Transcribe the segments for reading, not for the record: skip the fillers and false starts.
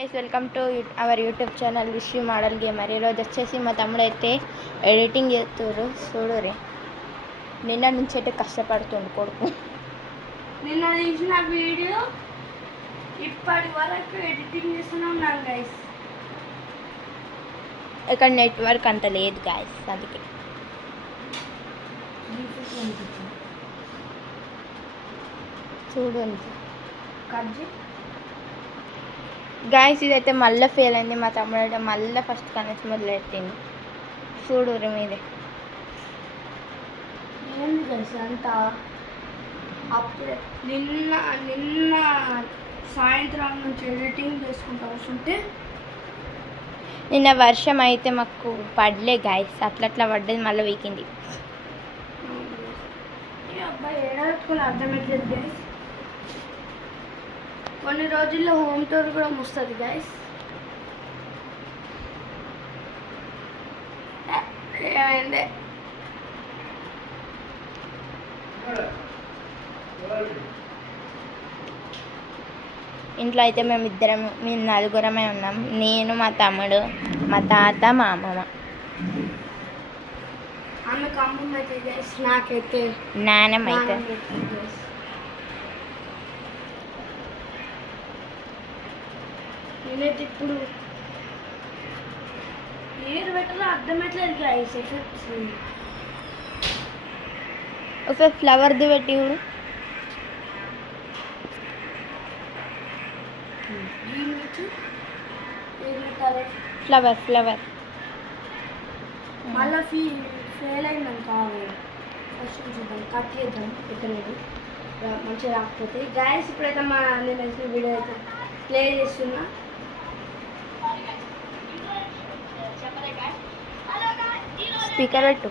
Guys welcome to our YouTube channel wish you model gamer. ఈరోజు వచ్చేసి మా తమ్ముడు అయితే ఎడిటింగ్ చేస్తున్నారు. చూడురే, నిన్న నుంచి అయితే కష్టపడుతుండు కొడుకు. నిన్న తీసిన వీడియో ఇప్పటి వరకు ఎడిటింగ్ చేస్తున్నాం గైస్. ఇక్కడ నెట్వర్క్ అంత లేదు గైస్, అందుకే చూడండి గాయస్. ఇదైతే మళ్ళీ ఫెయిల్ అయింది. మా తమ్ముడు అయితే మళ్ళీ ఫస్ట్ కనెక్ట్ మొదలెట్టింది. చూడురు మీదే ఏంది గైస్ అంతా. అప్పుడే నిన్న సాయంత్రం నుంచి ఎడిటింగ్ చేసుకుంటూ వస్తుంటే నిన్న వర్షం అయితే మాకు పడలే గాయస్, అట్లా పడ్డది మళ్ళీ వీకింది. అబ్బాయి ఏడాడుకోవాలి అర్థమవుతుంది గైస్. కొన్ని రోజుల్లో హోమ్ టూర్ కూడా వస్తుంది గైస్. ఏమైంది ఇంట్లో అయితే మేము నలుగురమే ఉన్నాం. నేను, మా తమ్ముడు, మా తాత, మా అమ్మమ్మ. ఆమెకు అమ్మమ్మ అయితే గైస్, నాకైతే నానమ్మ అయితే. నేనైతే ఇప్పుడు ఏరు పెట్టాలో అర్థమవుతలేదు గైస్. ఎఫెక్ట్స్ ఒక ఫ్లవర్ది పెట్టి చూడు. ఫ్లవర్ మళ్ళీ ఫెయిల్ అయిందని కాదు. ఫస్ట్ చూద్దాం, కట్ చేద్దాం. పెట్టలేదు మంచిగా రాకపోతే గైస్. ఇప్పుడైతే నేను వేసిన వీడియో అయితే ప్లే చేస్తున్నా. స్పీకర్ పెట్టు.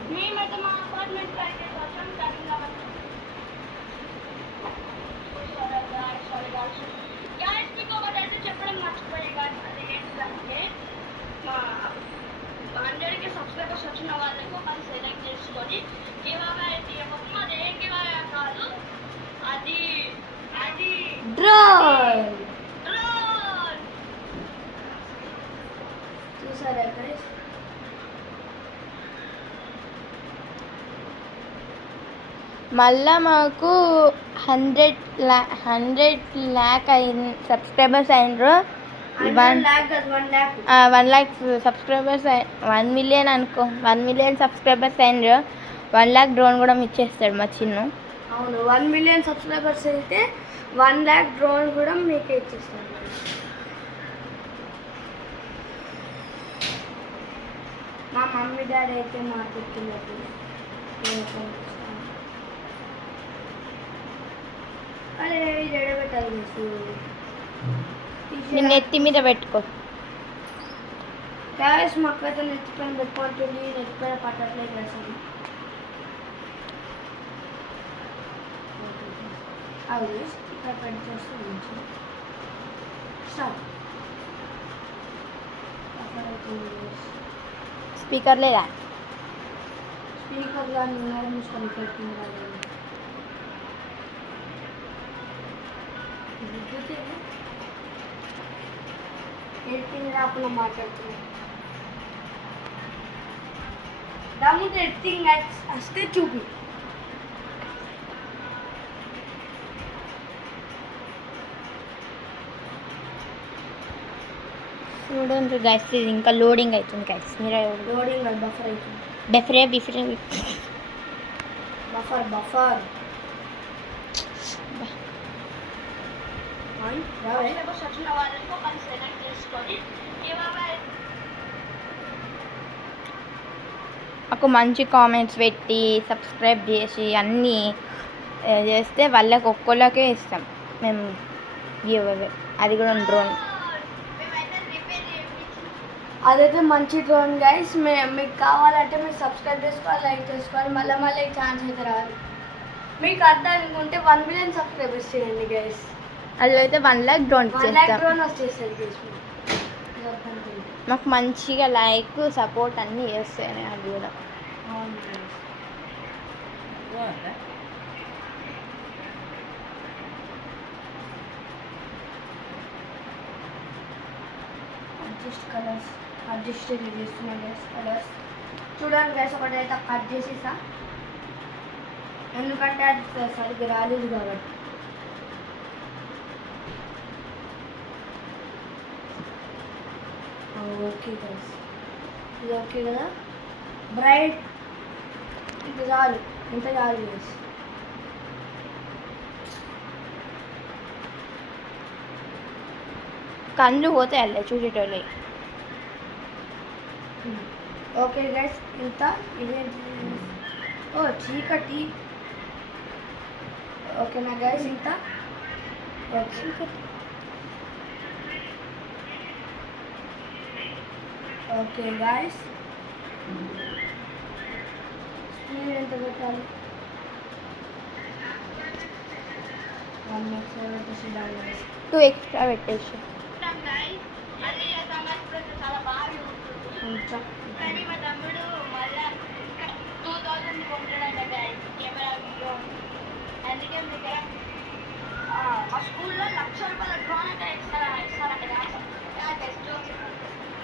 చెప్పడం మర్చిపోయే కానీ అది ఏంటంటే మా 100కి సబ్స్క్రైబర్స్ వచ్చిన వాళ్ళకు అది సెలెక్ట్ చేసుకొని గివ్-అవే అయితే ఇవ్వము. అది ఏం గివ్-అవే కాదు, అది డ్రోన్. చూసారా గైస్? మళ్ళా మాకు 100 lakh సబ్స్క్రైబర్స్ అయినరు. 1 lakh సబ్స్క్రైబర్స్ 1 million అనుకో. 1 million సబ్స్క్రైబర్స్ అయినరు. 1 lakh డ్రోన్ కూడా ఇచ్చేస్తాడు మా చిన్ను. అవును, 1 million సబ్స్క్రైబర్స్ అయితే 1 lakh డ్రోన్ కూడా మీకే ఇచ్చేస్తాడు. మా మమ్మీ డాడీ అయితే మాట్లాడుతున్నారు. అరే ఎడబెట్టాలి నేను నెత్తి మీద పెట్టుకో. గ్యాస్ మాకైతే నెత్తి పైన పెట్టుకుంటుంది. నెత్తి పైన పట్టట్లేదు గ్యాస్. అది ఇక్కడ పెట్టి చేస్తుంది. స్టార్ట్. స్పీకర్ లేదా? స్పీకర్ కానీ మూసుకొని పెట్టింది. ఎడిటింగ్ రాకుండా మాట్లాడుతున్నాను. దాని ఎడిటింగ్ వస్తే చూపి. చూడండి గైస్, ఇది ఇంకా లోడింగ్ అవుతుంది గైస్. మీరు లోడింగ్ బఫర్ అవుతుంది. బఫర్ ఒక మంచి కామెంట్స్ పెట్టి సబ్స్క్రైబ్ చేసి అన్నీ చేస్తే వాళ్ళకి ఒక్కొక్కకే ఇస్తాం మేము గివ్-అవే. అది కూడా డ్రోన్. అదైతే మంచి డ్రోన్ గైస్. మీకు కావాలంటే మీరు సబ్స్క్రైబ్ చేసుకోవాలి, లైక్ చేసుకోవాలి. మళ్ళీ ఛాన్స్ అయితే రాదు. మీకు అర్థం అనుకుంటే 1 million సబ్స్క్రైబర్స్ చేయండి గైస్. అదైతే 1 lakh డ్రోన్ డ్రోన్ వచ్చేస్తుంది. మాకు మంచిగా లైక్ సపోర్ట్ అన్నీ చేస్తాయి. అది కూడా అడ్జస్ట్ చేస్తున్నాను గైస్ కలర్స్. చూడండి గైస్, ఒకటైతే కట్ చేసేసా ఎందుకంటే అది సరిగ్గా రాలేదు కాబట్టి. ఓకే గైస్, ఇది ఓకే కదా. బ్రైట్ ఇంత చాలు, ఇంత చాలు గైస్. కళ్ళు పోతే అల్లే చూసేటోళ్ళే. ఓకే గైస్, ఇంత ఇదేంటి, ఓ చీకటి. ఓకేనా గైస్, ఇంత చీకటి. ఓకే గైస్, స్పీడ్ ఎంత పెట్టాలి? 1 పెట్టేసి డౌన్ గైస్. 2 ఎక్స్ట్రా పెట్టేసి. guys, అది ఆ సమస్య చాలా బాగా ఉంటుంది. కొంచెం కానీ మా తమ్ముడు మళ్ళా 2000 కొంటాడంట guys కెమెరా వీడియో. అందుకే మీ దగ్గర మా స్కూల్లో ₹1,00,000 డ్రోన్ అయితే ఇస్తారంట guys.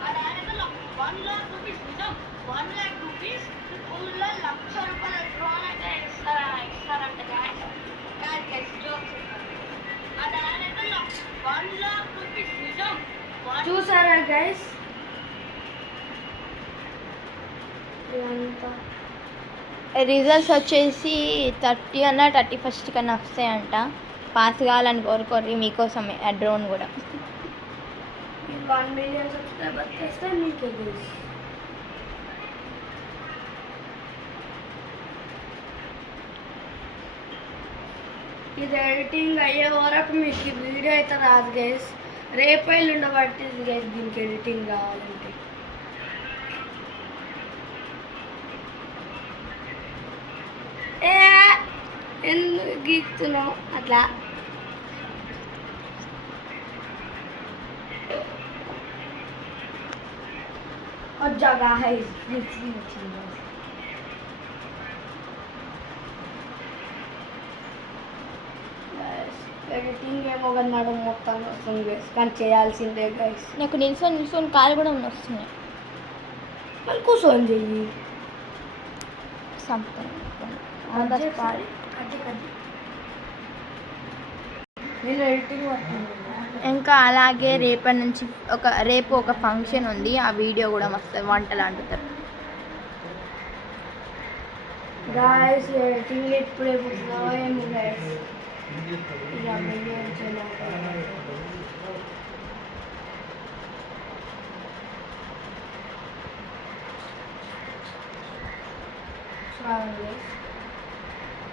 మా డాడీతో 1,00,000 రూపీస్ నిజం, 1,00,000 రూపీస్ స్కూల్లో ₹1,00,000 డ్రోన్ అయితే ఇస్తారంట guys. మా డాడీతో 1,00,000 రూపీస్ నిజం. చూసారా గైస్, ఇదంతా రిజల్ట్స్ వచ్చేసి 30 అన్నా 31 కన్నా వస్తాయంట. పాస్ కావాలని కోరుకోరు మీకోసమే ఆ డ్రోన్ కూడా. 1 మిలియన్ సబ్స్క్రైబర్స్ చేస్తే మీకే గైస్. ఇది ఎడిటింగ్ అయ్యే వరకు మీకు ఈ వీడియో అయితే రాదు గైస్. రేపు ఎల్లుండి పట్టింది గైస్ దీనికి ఎడిటింగ్ కావాలంటే. ఎందుకు గీస్తున్నావు అట్లా? వచ్చాగా ఎడిటింగ్ ఏమో కన్నాడు మొత్తం వస్తుంది గైస్, కానీ చేయాల్సిందే గైస్. నాకు నిల్సొని కాలు కూడా వస్తున్నాయి. మళ్ళీ కూర్చొని చెయ్యి. సంథింగ్ నేను ఎడిటింగ్ పడుతుంది. ఇంకా అలాగే రేపు ఒక ఫంక్షన్ ఉంది, ఆ వీడియో కూడా వస్తుంది. వంటలు వండుతారు గాయస్. ఎడిటింగ్ ఎప్పుడు ఎప్పుడున్నావో ఏమో గాయస్. ఇలా వీడియో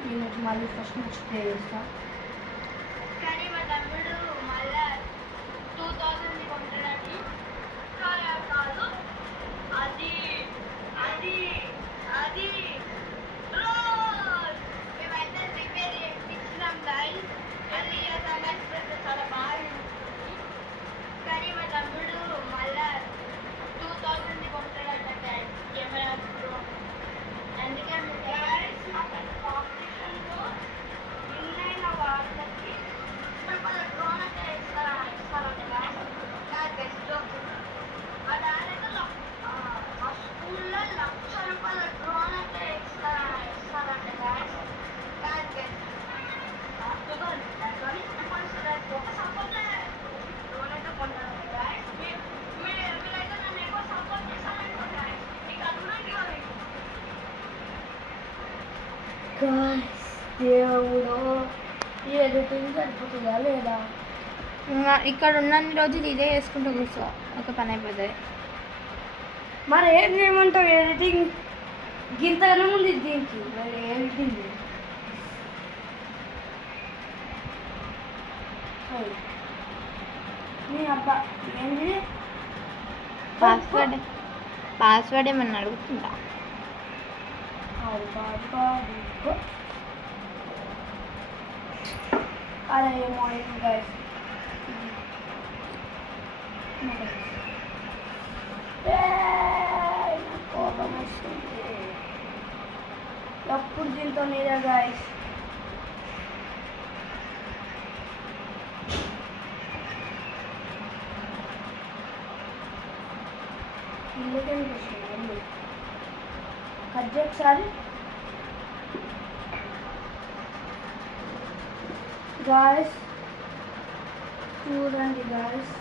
నేను మళ్ళీ ఫస్ట్ నుంచి ప్లే చేస్తాను. కానీ మా తమ్ముడు మళ్ళా 2000 కొంటాడని. కాదు అది అది అది డ్రోన్. మేమైతే రిపేర్ చేయించినాం గైస్. అది ఆ సమస్య చాలా బాగా ఉంటుంది. కానీ మా తమ్ముడు మళ్ళా 2000 కొంటాడంట గైస్ కెమెరా డ్రోన్. అందుకే గైస్ కాంపిటీషన్లో విన్నైన వాళ్ళకి డ్రోన్ అయితే ఇస్తారంట గైస్. మా డాడీతో మా స్కూల్లో ₹1,00,000 డ్రోన్ అయితే ఇస్తారంట గైస్. ఒక సపోర్ట్ డ్రోన్ అయితే కొంటారు గైస్. మీరైతే నన్ను ఎక్కువ సపోర్ట్ చేస్తారనుకో గైస్. మీకు అర్థమైంది కదా మీకు. గాయస్ దేవుడు, ఈ ఎడిటింగ్ సరిపోతుందా లేదా? ఇక్కడ ఉన్నన్ని రోజులు ఇదే చేసుకుంటూ కూర్చో, ఒక పని అయిపోతుంది. మరి ఏం చేయమంటావు? ఎడిటింగ్ గింతగానే ఉంది దీనికి, మరి ఎడిటింగ్ నీ అబ్బా ఏంటి పాస్వర్డ్ ఏమన్నా అడుగుతుందా? అలా ఏమో అయింది గైస్. కోపం వస్తుంది ఎప్పుడు దీంతో నీదే గైస్. ఇందుకని వస్తుంది కట్ చేయి ఒకసారి గాయస్ చూడండి గాయస్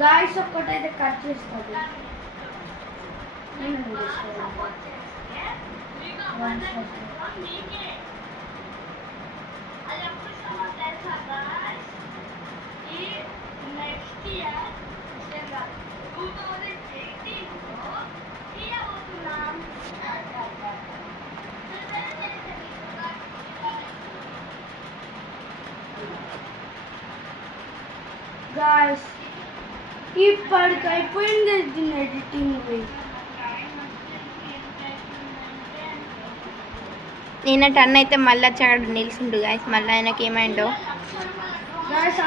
గాయస్ ఒక్కటైతే కట్ చేస్తుంది నెక్స్ట్ ఇయర్ 2018లో తీయబోతున్నాం. గాయస్ ఇప్పటికి అయిపోయింది దీని ఎడిటింగ్ నిన్న టన్ అయితే మళ్ళీ వచ్చాడు నిలిచిండు గాయస్ మళ్ళీ ఆయనకి ఏమైందో గాయస్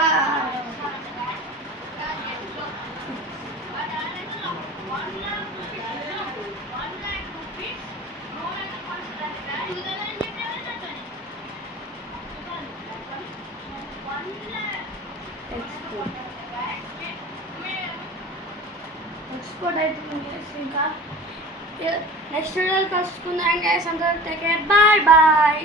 ఎక్స్పోర్ట్ అవుతుంది ఇంకా నెక్స్ట్ వీడియోలో కలుసుకుందాం గైస్ అందరూ టేక్ కేర్ బాయ్ బాయ్